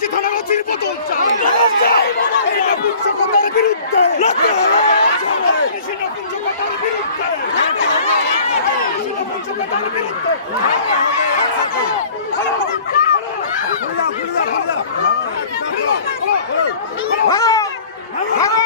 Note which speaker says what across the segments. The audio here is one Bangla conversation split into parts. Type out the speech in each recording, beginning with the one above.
Speaker 1: কালচি থানার অচির বদল চাই এই নপুংসকতার বিরুদ্ধে কৃষি নপুংসকতার বিরুদ্ধে কৃষি নপুংসকতার বিরুদ্ধে
Speaker 2: ভালো ভালো ভালো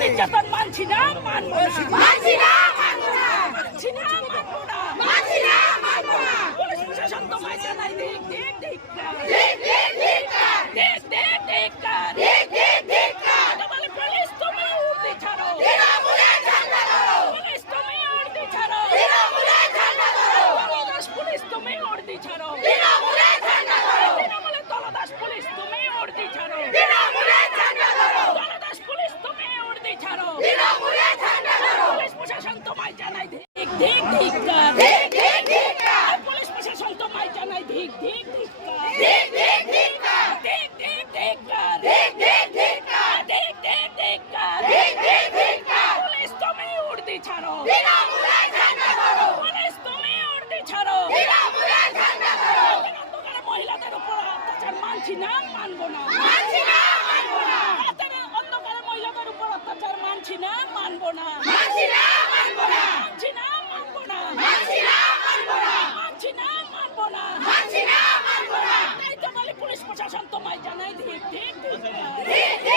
Speaker 2: নির্যাতন
Speaker 3: মানছি না মানব না।
Speaker 2: মানছি না।
Speaker 3: ঠিক ঠিক ঠিক
Speaker 2: পুলিশ প্রশাসন তো মাই জানাই
Speaker 3: ঠিক ঠিক ঠিক ঠিক ঠিক ঠিক ঠিক
Speaker 2: ছাড়ো।
Speaker 3: जाना है। देख देख देख।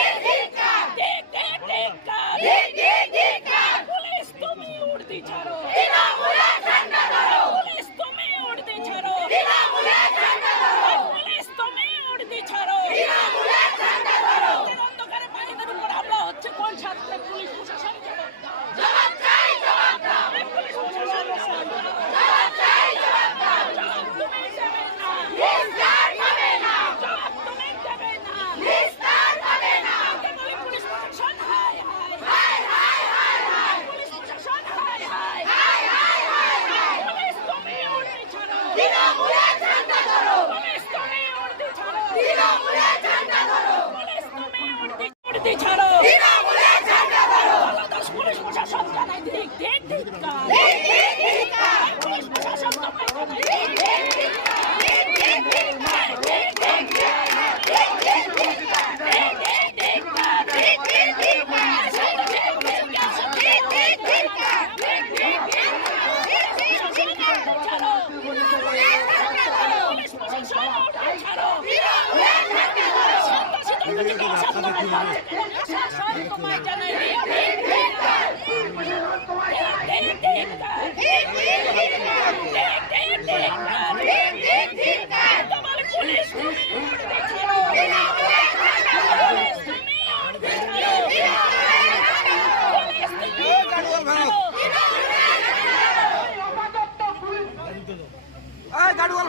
Speaker 3: গাড়িওয়াল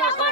Speaker 3: যখন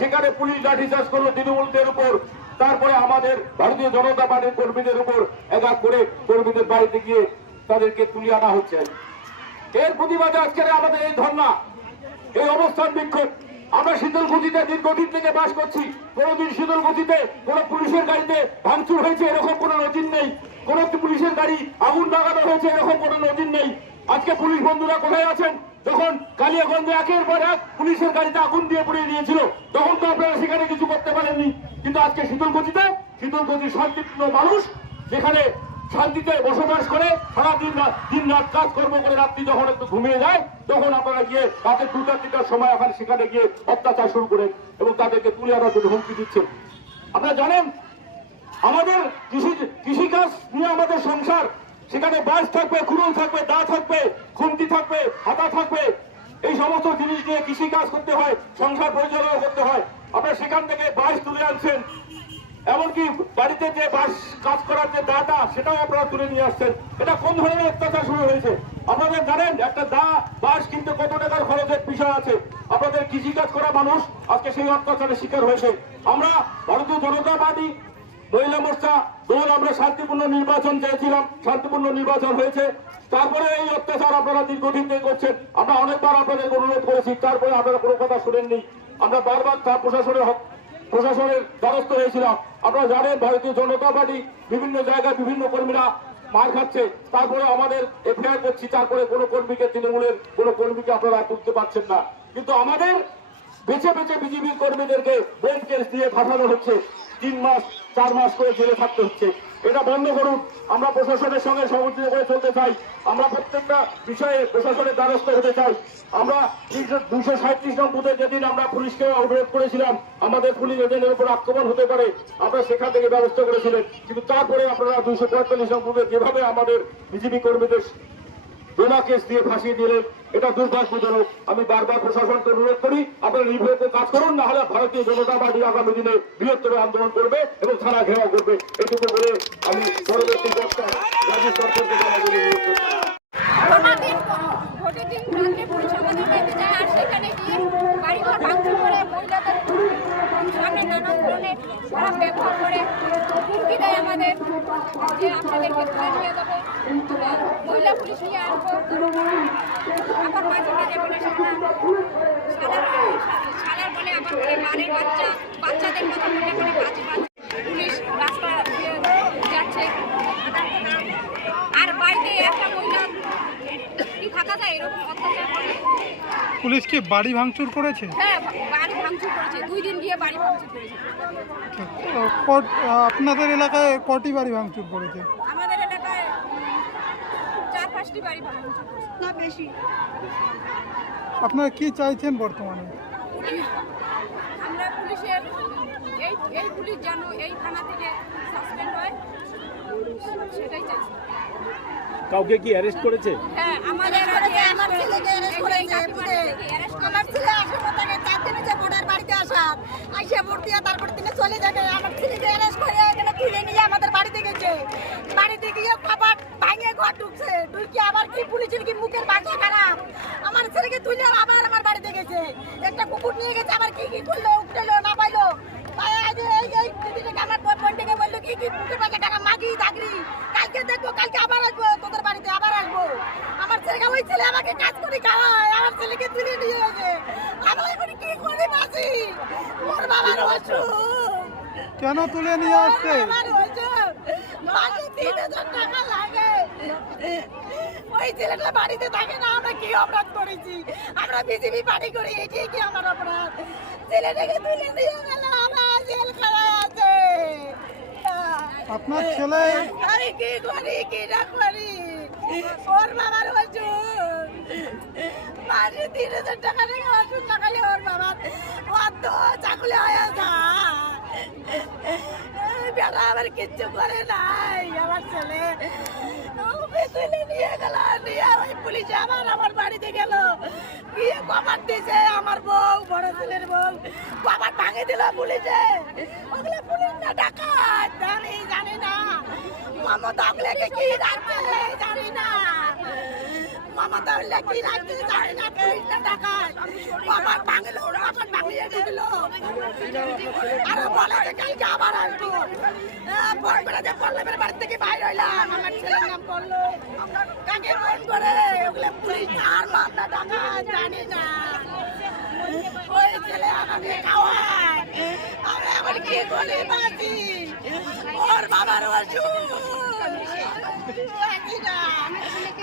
Speaker 4: সেখানে পুলিশ লাঠিচার্জ করল তৃণমূলদের উপর। তারপরে আমাদের ভারতীয় জনতা পার্টির কর্মীদের উপর এক করে কর্মীদের বাড়িতে গিয়ে তাদেরকে তুলে আনা হচ্ছে। এর প্রতিবাদে আজকের আমাদের এই ধর্ণা, এই অবস্থান বিক্ষোভ, আমরা শীতলকুচিতে দীর্ঘদিন থেকে বাস করছি। কোনোদিন শীতলকুচিতে কোনো পুলিশের গাড়িতে ভাঙচুর হয়েছে এরকম কোনো নজির নেই। কোনো পুলিশের গাড়ি আগুন লাগানো হয়েছে এরকম কোনো নজির নেই। আজকে পুলিশ বন্ধুরা কোথায় আছেন? যখন কালিয়াগঞ্জে একের পর এক পুলিশের গাড়িতে আগুন দিয়ে পুড়িয়ে দিয়েছিল, তখন তো আপনারা সেখানে কিছু করতে পারেননি। কিন্তু আজকে শীতলকুচিতে, শীতলকুচির শান্তিপূর্ণ মানুষ যেখানে শান্তিতে বসবাস করে সারাদিন দিন রাত কাজ কর্ম করে রাত্রি যখন একটু ঘুমিয়ে যায়, তখন আপনারা গিয়ে রাতে দুটা তিনটার সময় ওখানে সেখানে গিয়ে অত্যাচার শুরু করেন এবং তাদেরকে তুলে আনার জন্য হুমকি দিচ্ছেন। আপনারা জানেন, আমাদের কৃষি কৃষিকাজ নিয়ে আমাদের সংসার সেখানে বাস থাকবে কুড়ুল থাকবে, দা থাকবে, খুন্তি থাকবে, হাতা থাকবে। এই সমস্ত জিনিস দিয়ে কৃষি কাজ করতে হয়, সংসার পরিচালনা করতে হয়। আপনারা সেখান থেকে বাস তুলে আনছেন। এমনকি বাড়িতে যে বাস কাজ করার যে দাটা সেটাও আপনারা তুলে নিয়ে আসছেন। এটা কোন ধরনের অত্যাচার শুরু হয়েছে? আপনাদের জানেন, একটা দা বাস কিনতে কত টাকার খরচের বিষয় আছে। আপনাদের কৃষিকাজ করা মানুষ, আজকে সেই অত্যাচারের শিকার হয়েছে। আমরা ভারতীয় জনতা পার্টি মহিলা মোর্চা দল আমরা শান্তিপূর্ণ নির্বাচন চেয়েছিলাম, শান্তিপূর্ণ নির্বাচন হয়েছে। তারপরে এই অত্যাচার আপনারা দীর্ঘদিন থেকে করছেন। আমরা অনেকবার আপনাদের অনুরোধ করেছি, তারপরে আপনারা কোনো কথা শুনেননি। আমরা বারবার তার প্রশাসনের প্রশাসনের দ্বারস্থ হয়েছিলাম। আপনারা জানেন, ভারতীয় জনতা পার্টি বিভিন্ন জায়গায় বিভিন্ন কর্মীরা মার খাচ্ছে। তারপরে আমাদের এফআইআর করছি, তারপরে কোনো কর্মীকে, তৃণমূলের কোনো কর্মীকে আপনারা তুলতে পারছেন না। কিন্তু আমাদের বেছে বেছে বিজেপির কর্মীদেরকে ব্রেন কেস দিয়ে ফাঁসানো হচ্ছে। তিন মাস, চার মাস করে জেলে থাকতে হচ্ছে। এটা বন্ধ করুন। আমরা প্রশাসনের সঙ্গে সমর্থিত করে চলতে চাই। আমরা প্রত্যেকটা বিষয়ে প্রশাসনের দ্বারস্থ হতে চাই। আমরা দুশো সাঁত্রিশ নং বুথে যেদিন আমরা পুলিশকে অনুরোধ করেছিলাম, আমাদের পুলিশ এজেন্টের উপর আক্রমণ হতে পারে। আমরা সেখান থেকে ব্যবস্থা করেছিলেন। কিন্তু তারপরে আপনারা দুশো পঁয়তাল্লিশ নং বুথে যেভাবে আমাদের বিজেপি কর্মীদের বোমা কেস দিয়ে ফাঁসিয়ে দিলেন এটা দুর্ভাগ্যজনক আমি বারবার প্রশাসনকে অনুরোধ করি আপনারা নির্ভয়ে কাজ করুন না হলে ভারতীয় জনতা পার্টি আগামী দিনে বৃহত্তর আন্দোলন করবে এবং থানা ঘেরাও করবে এটুকু বলে আমি পরবর্তী রাজীব সরকারকে
Speaker 5: ব্যবহার করে হুমকি দেয় আমাদের যে আপনাদেরকে নিয়ে যাব। মহিলা পুলিশ নিয়ে আসব। আবার মাঝে মাঝে বলে শালার শালার বলে আবার বলে বাড়ির বাচ্চা বাচ্চাদের কথা মনে করে বাচ্চা পুলিশ রাস্তা দিয়ে যাচ্ছে। আর বাড়িতে একটা মহিলা কি থাকা যায় এরকম অত্যাচার করে?
Speaker 6: পুলিশ কি বাড়ি ভাঙচুর করেছে?
Speaker 5: হ্যাঁ বাড়ি ভাঙচুর করেছে। দুই দিন গিয়ে বাড়ি ভাঙচুর করেছে।
Speaker 6: আপনাদের এলাকায় কটি বাড়ি ভাঙচুর করেছে?
Speaker 5: আমাদের এলাকায় চার পাঁচটি বাড়ি ভাঙচুর করেছে। না বেশি।
Speaker 6: আপনারা কি চাইছেন বর্তমানে?
Speaker 5: পুলিশ আমরা পুলিশের এই এই পুলিশ যেন এই থানা থেকে সাসপেন্ড হয় সেটাই চাইছি।
Speaker 7: কাউকে কি অ্যারেস্ট করেছে?
Speaker 5: হ্যাঁ আমাদের
Speaker 3: আমার ছেলেকে করেছে। আমার ছেলে থেকে চার দিনে যে ভোটার বাড়িতে আইসে ভোট দিয়ে তারপর দিনে চলে যাবে। আমার ছেলেকে অ্যারেস্ট করে এখানে তুলে নিয়ে আমাদের বাড়িতে গেছে। বাড়িতে গিয়ে খাবার ভাঙে ঘর ঢুকছে। ঢুকে আবার কি পুলিশের কি মুখের ভাষা খারাপ? আমার ছেলেকে তুলে আবার আমার বাড়িতে গেছে। একটা কুকুর নিয়ে গেছে, আবার কি কি করল, উঠল না পাইলো আমার কালকে দেখব, কালকে আবার আসব তোদের বাড়িতে, আবার আসব। আমার ছেলেকে, ওই ছেলে আমাকে কাজ করে খাওয়ায়, আমার ছেলেকে তুলে নিয়ে গেছে আমি এখন কি করে বাঁচি অসুখ
Speaker 6: কেন তুলে নিয়ে আসছে
Speaker 3: মাসে তিন হাজার টাকা লাগে। ওই ছেলেটা বাড়িতে থাকে না আমরা কি অপরাধ করেছি? আমরা বিজেপি পার্টি করি এটাই কি আমার অপরাধ? ছেলেটাকে তুলে দিয়ে গেল আমার জেল খাওয়া আছে।
Speaker 6: আপনার ছেলে
Speaker 3: আরে কি করি কি না করি? ওর বাবার ওষুধ মাসে তিন হাজার টাকা থেকে ওষুধ লাগালে ওর বাবার অর্ধ চাকুলে হয়ে যায় বেটা আবার কিচ্ছু করে নাই, আমার ছেলে। নিয়ে পুলিশে আমার বাড়িতে গেল। আমার বউ, বড় ছেলের বউ। কমার ভাঙে দিল পুলিশে। ওগুলো পুলিশ না ডাকাত জানি জানি না। মমতা ওগুলোকে কি রাখবে জানি না। মমতা কি রাখবে জানি না পুলিশ না ডাকাত কমার ভাঙলো কমার ভাঙিয়ে দিল। আরও বলে যে কালকে আবার আসব। ফোন করে যে পল্লবের বাড়ি থেকে বাইরে হইলাম। আমার ছেলের নাম পড়ল কাকে ফোন করে? ওগুলো পুলিশ আর মামলা টাকা জানি না। ওই ছেলে আমাকে খাওয়ায়। আমি এখন কি করে বাঁচি ওর বাবার না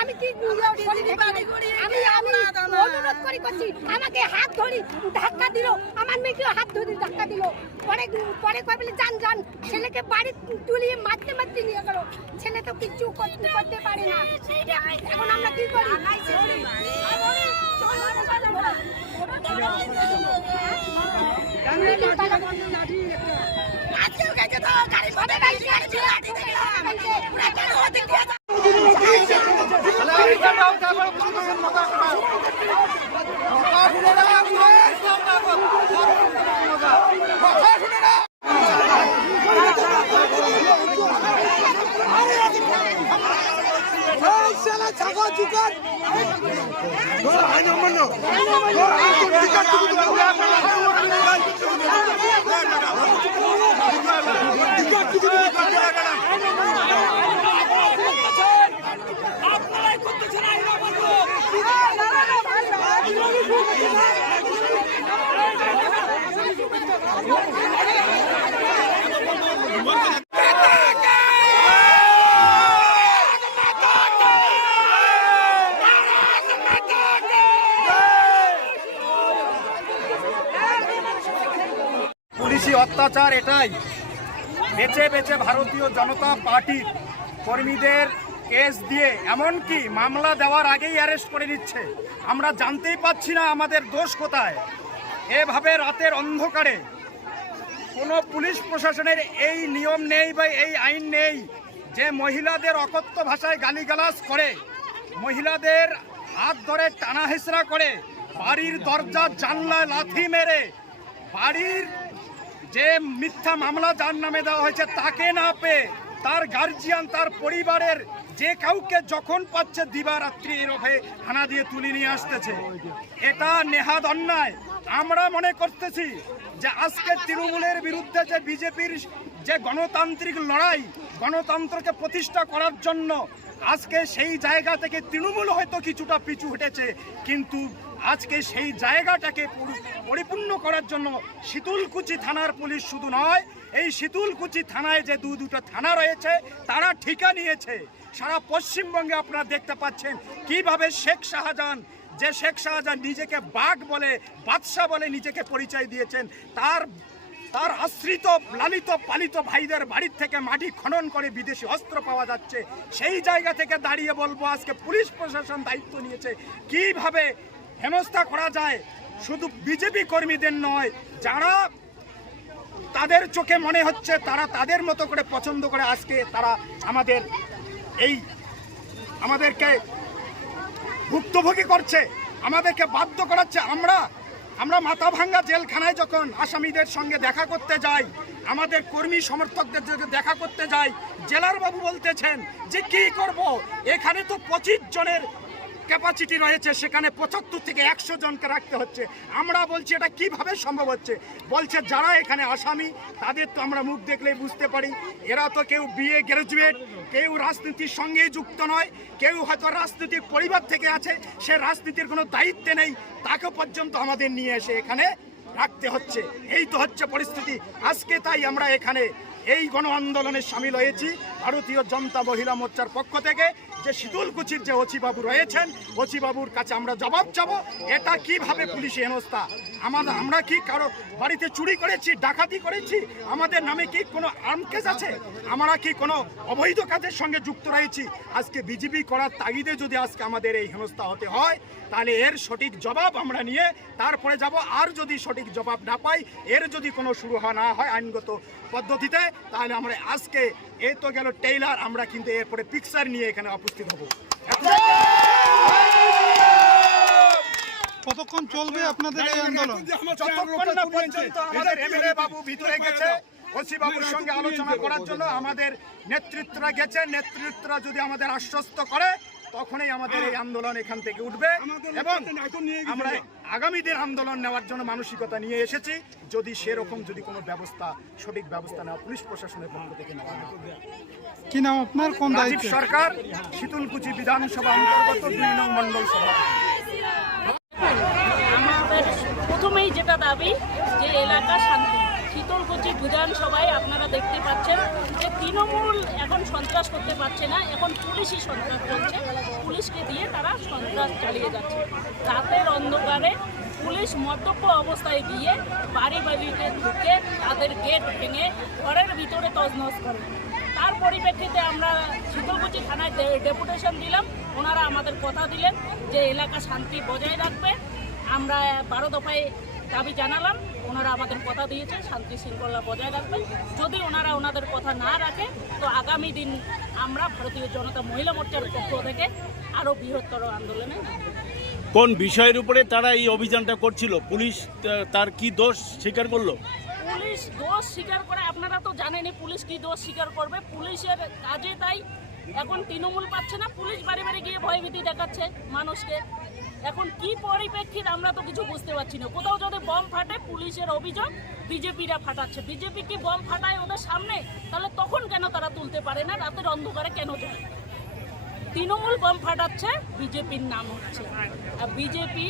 Speaker 3: আমি কি
Speaker 5: আমি আমি অনুরোধ করি করছি আমাকে হাত ধরি ধাক্কা দিল। আমার মেয়েকে হাত ধরি ধাক্কা দিল। পরে পরে কয় বলে যান যান। ছেলেকে বাড়ি তুলিয়ে মারতে মারতে নিয়ে গেল। ছেলে তো কিচ্ছু করতে করতে পারে না। এখন আমরা কি করি?
Speaker 3: আজকেও গেছে তো গাড়ি ভরে গাড়ি গাড়ি ছিল লাঠি দেখলাম পুরা কেন ওদিক দিয়ে
Speaker 2: আপনারাই করতেছেন আইন অমান্য
Speaker 8: পুলিশি অত্যাচার এটাই। বেছে বেছে ভারতীয় জনতা পার্টির কর্মীদের কেস দিয়ে এমনকি মামলা দেওয়ার আগেই অ্যারেস্ট করে নিচ্ছে। আমরা জানতেই পাচ্ছি না আমাদের দোষ কোথায়। এভাবে রাতের অন্ধকারে কোনো পুলিশ প্রশাসনের এই নিয়ম নেই বা এই আইন নেই যে মহিলাদের অকথ্য ভাষায় গালিগালাজ করে, মহিলাদের হাত ধরে টানা করে, বাড়ির দরজা জানলায় লাথি মেরে, বাড়ির যে মিথ্যা মামলা যার নামে দেওয়া হয়েছে তাকে না পেয়ে তার গার্জিয়ান তার পরিবারের যে কাউকে যখন পাচ্ছে দিবারাত্রি এরফে হানা দিয়ে তুলে নিয়ে আসতেছে। এটা নেহাদ অন্যায়। আমরা মনে করতেছি যে আজকে তৃণমূলের বিরুদ্ধে যে বিজেপির যে গণতান্ত্রিক লড়াই, গণতন্ত্রকে প্রতিষ্ঠা করার জন্য আজকে সেই জায়গা থেকে তৃণমূল হয়তো কিছুটা পিছু হটেছে, কিন্তু আজকে সেই জায়গাটাকে পরিপূর্ণ করার জন্য শীতলকুচি থানার পুলিশ শুধু নয় এই শীতলকুচি থানায় যে দু দুটো থানা রয়েছে, তারা ঠিকা নিয়েছে। সারা পশ্চিমবঙ্গে আপনারা দেখতে পাচ্ছেন কীভাবে শেখ শাহজাহান, যে শেখ শাহজাহান নিজেকে বাঘ বলে, বাদশাহ বলে নিজেকে পরিচয় দিয়েছেন, তার তার আশ্রিত, লালিত, পালিত ভাইদের বাড়ির থেকে মাটি খনন করে বিদেশি অস্ত্র পাওয়া যাচ্ছে। সেই জায়গা থেকে দাঁড়িয়ে বলব, আজকে পুলিশ প্রশাসন দায়িত্ব নিয়েছে কীভাবে হেনস্থা করা যায়। শুধু বিজেপি কর্মীদের নয়, যারা তাদের চোখে মনে হচ্ছে তারা তাদের মতো করে পছন্দ করে আজকে তারা আমাদের এই আমাদেরকে ভুক্তভোগী করছে, আমাদেরকে বাধ্য করাচ্ছে। আমরা আমরা মাথা ভাঙ্গা জেলখানায় যখন আসামিদের সঙ্গে দেখা করতে যাই, আমাদের কর্মী সমর্থকদের যদি দেখা করতে যাই জেলার বাবু বলতেছেন যে কি করব? এখানে তো পঁচিশ জনের ক্যাপাসিটি রয়েছে, সেখানে পঁচাত্তর থেকে একশো জনকে রাখতে হচ্ছে। আমরা বলছি, এটা কীভাবে সম্ভব হচ্ছে? বলছে, যারা এখানে আসামি, তাদের তো আমরা মুখ দেখলেই বুঝতে পারি। এরা তো কেউ বিএ গ্রাজুয়েট কেউ রাজনীতির সঙ্গেই যুক্ত নয়, কেউ হয়তো রাজনৈতিক পরিবার থেকে আছে, সে রাজনীতির কোনো দায়িত্বে নেই, তাকে পর্যন্ত আমাদের নিয়ে এসে এখানে রাখতে হচ্ছে। এই তো হচ্ছে পরিস্থিতি। আজকে তাই আমরা এখানে এই গণ আন্দোলনে সামিল হয়েছি। ভারতীয় জনতা মহিলা মোর্চার পক্ষ থেকে যে শীতলকুচির যে ওচিবাবু রয়েছেন, ওচিবাবুর কাছে আমরা জবাব চাব, এটা কীভাবে পুলিশ হেনস্থা? আমাদের আমরা কি কারও বাড়িতে চুরি করেছি, ডাকাতি করেছি? আমাদের নামে কি কোনো আর্ম কেস আছে? আমরা কি কোনো অবৈধ কাজের সঙ্গে যুক্ত রয়েছি? আজকে বিজেপি করার তাগিদে যদি আজকে আমাদের এই হেনস্থা হতে হয়, তাহলে এর সঠিক জবাব আমরা নিয়ে তারপরে যাব। আর যদি সঠিক জবাব না পাই, এর যদি কোনো শুরু হয় না হয় আইনগত পদ্ধতিতে, তাহলে আমরা আজকে এ তো গেল টেইলার, আমরা কিন্তু এরপরে পিকচার নিয়ে এখানে উপস্থিত হব।
Speaker 6: কতক্ষণ চলবে আপনাদের এই আন্দোলন?
Speaker 8: যতক্ষণ না পর্যন্ত আমাদের এমএলএ বাবু ভিতরে গেছে ওসি বাবুর সঙ্গে আলোচনা করার জন্য আমাদের নেতৃত্বরা গেছে নেতৃত্বরা যদি আমাদের আশ্বস্ত করে তখনই আমাদের এই আন্দোলন এখান থেকে উঠবে। এবং আমরা আগামী দিন আন্দোলন নেওয়ার জন্য মানসিকতা নিয়ে এসেছি। যদি সেরকম যদি কোনো ব্যবস্থা সঠিক ব্যবস্থা নেওয়া পুলিশ প্রশাসনের পক্ষ থেকে নেওয়া হয়।
Speaker 6: কি নাম আপনার? কোন
Speaker 8: রাজীব সরকার শীতলকুচি বিধানসভা অন্তর্গত দুই নং মন্ডল সভা
Speaker 2: যেটা দাবি যে এলাকা শান্তি। শীতলকুচি বিধানসভায় আপনারা দেখতে পাচ্ছেন যে তৃণমূল এখন সন্ত্রাস করতে পারছে না, এখন পুলিশই সন্ত্রাস করছে। পুলিশকে দিয়ে তারা সন্ত্রাস চালিয়ে যাচ্ছে। রাতের অন্ধকারে পুলিশ মদ্যপ অবস্থায় গিয়ে বাড়ি বাড়িতে ঢুকে তাদের গেট ভেঙে ঘরের ভিতরে তজনজ করে। তার পরিপ্রেক্ষিতে আমরা শীতলকুচি থানায় ডেপুটেশন দিলাম। ওনারা আমাদের কথা দিলেন যে এলাকা শান্তি বজায় রাখবে। আমরা বারো দফায় দাবি জানালাম ওনারা আমাদের কথা দিয়েছে শান্তি শৃঙ্খলা বজায় রাখবেন। যদি ওনারা ওনাদের কথা না রাখে তো আগামী দিন আমরা ভারতীয় জনতা মহিলা মোর্চার পক্ষ থেকে আরও বৃহত্তর আন্দোলনে
Speaker 7: কোন বিষয়ের উপরে তারা এই অভিযানটা করছিল? পুলিশ তার কি দোষ স্বীকার করল?
Speaker 2: পুলিশ দোষ স্বীকার করে আপনারা তো জানেনই পুলিশ কি দোষ স্বীকার করবে। পুলিশের কাজে তাই এখন তৃণমূল পাচ্ছে না পুলিশ বাড়ি বাড়ি গিয়ে ভয়ভীতি দেখাচ্ছে মানুষকে। এখন কি পরিপ্রেক্ষিত আমরা তো কিছু বুঝতে পারছি না। কোথাও যদি বম ফাটে, পুলিশের অভিযোগ বিজেপিরা ফাটাচ্ছে। বিজেপি কি বম ফাটায় ওদের সামনে? তাহলে তখন কেন তারা তুলতে পারে না? রাতের অন্ধকারে কেন যায়? তৃণমূল বম ফাটাচ্ছে, বিজেপির নাম হচ্ছে। আর বিজেপি,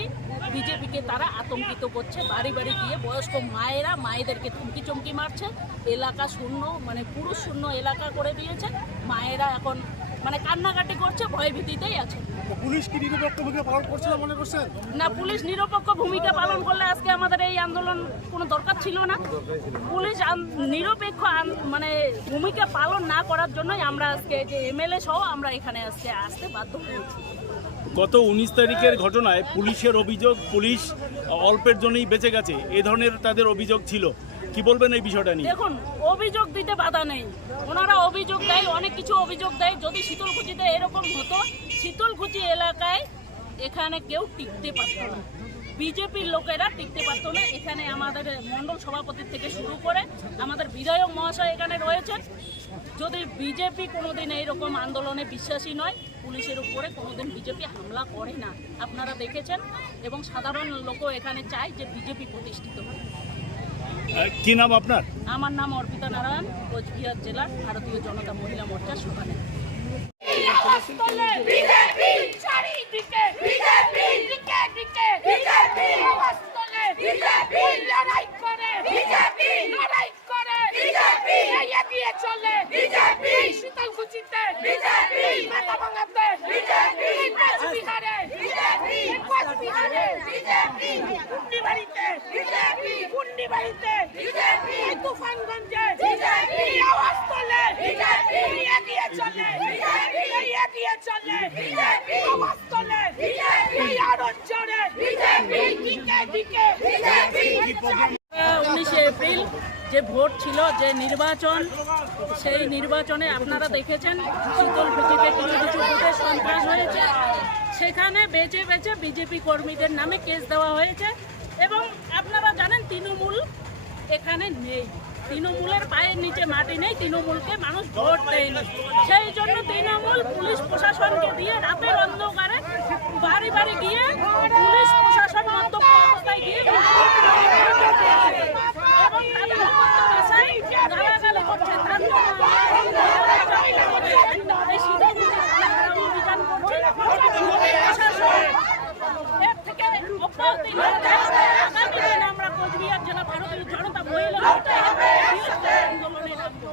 Speaker 2: বিজেপিকে তারা আতঙ্কিত করছে। বাড়ি বাড়ি গিয়ে বয়স্ক মায়েরা মায়েদেরকে ধমকি চমকি মারছে। এলাকা শূন্য মানে পুরুষ শূন্য এলাকা করে দিয়েছে। মায়েরা এখন মানে কান্নাকাটি করছে ভয়ভীতিতেই আছে।
Speaker 9: পুলিশ কি নিরপেক্ষ ভূমিকা পালন করছে না মনে করছেন?
Speaker 2: না পুলিশ নিরপেক্ষ ভূমিকা পালন করলে আজকে আমাদের এই আন্দোলন কোনো দরকার ছিল না। পুলিশ নিরপেক্ষ আন- মানে ভূমিকা পালন না করার জন্যই আমরা আজকে যে এমএলএ সহ আমরা এখানে আজকে আসতে বাধ্য হয়েছি।
Speaker 7: গত উনিশ তারিখের ঘটনায় পুলিশের অভিযোগ পুলিশ অল্পের জন্যই বেঁচে গেছে। এ ধরনের তাদের অভিযোগ ছিল। কি বলবেন এই বিষয়টা নিয়ে?
Speaker 2: দেখুন অভিযোগ দিতে বাধা নেই। ওনারা অভিযোগ দেয় অনেক কিছু অভিযোগ দেয়। যদি শীতলকুচিতে এরকম হতো শীতলকুচি এলাকায় এখানে কেউ টিকতে পারত না। বিজেপির লোকেরা টিকতে পারতো না। এখানে আমাদের মণ্ডল সভাপতি থেকে শুরু করে আমাদের বিধায়ক মহাশয় এখানে রয়েছেন। যদি বিজেপি কোনোদিন এইরকম আন্দোলনে বিশ্বাসী নয় পুলিশের উপরে কোনোদিন বিজেপি হামলা করে না। আপনারা দেখেছেন এবং সাধারণ লোকও এখানে চায় যে বিজেপি প্রতিষ্ঠিত
Speaker 7: আহ, কি নাম আপনার?
Speaker 2: আমার নাম অর্পিতা নারায়ণ কোচবিহার জেলার ভারতীয় জনতা মহিলা মোর্চার সভানেত্রী
Speaker 3: বিজেপি চারিদিকে বিজেপি দিকে দিকে বিজেপি আওয়াজ তোলে বিজেপি লড়াই করে বিজেপি লড়াই করে বিজেপি এগিয়ে চলে বিজেপি শীতলকুচিতে বিজেপি মাথা ভাঙাতে বিজেপি কোচবিহারে বিজেপি কোচবিহারে বিজেপি কুন্ডিবাড়িতে তুফানগঞ্জে বিজেপি আওয়াজ তোলে। বিজেপি এগিয়ে চলে। বিজেপি এগিয়ে চলে। বিজেপি আওয়াজ তোলে। বিজেপি আরও জোরে বিজেপি দিকে দিকে। বিজেপি
Speaker 2: উনিশে এপ্রিল যে ভোট ছিল যে নির্বাচন সেই নির্বাচনে আপনারা দেখেছেন শীতলকুচিতে কিছু কিছু ভোটে সন্ত্রাস হয়েছে। সেখানে বেঁচে বেঁচে বিজেপি কর্মীদের নামে কেস দেওয়া হয়েছে এবং আপনারা জানেন তৃণমূল এখানে নেই। তৃণমূলের পায়ের নিচে মাটি নেই, তৃণমূলকে মানুষ ভোট দেয়নি। সেই জন্য তৃণমূল পুলিশ প্রশাসনকে দিয়ে রাতের অন্ধকারে বাড়ি বাড়ি গিয়ে পুলিশ প্রশাসন অবস্থায় গিয়ে জনতা মহিলা মোর্চা আন্দোলনে নামবো।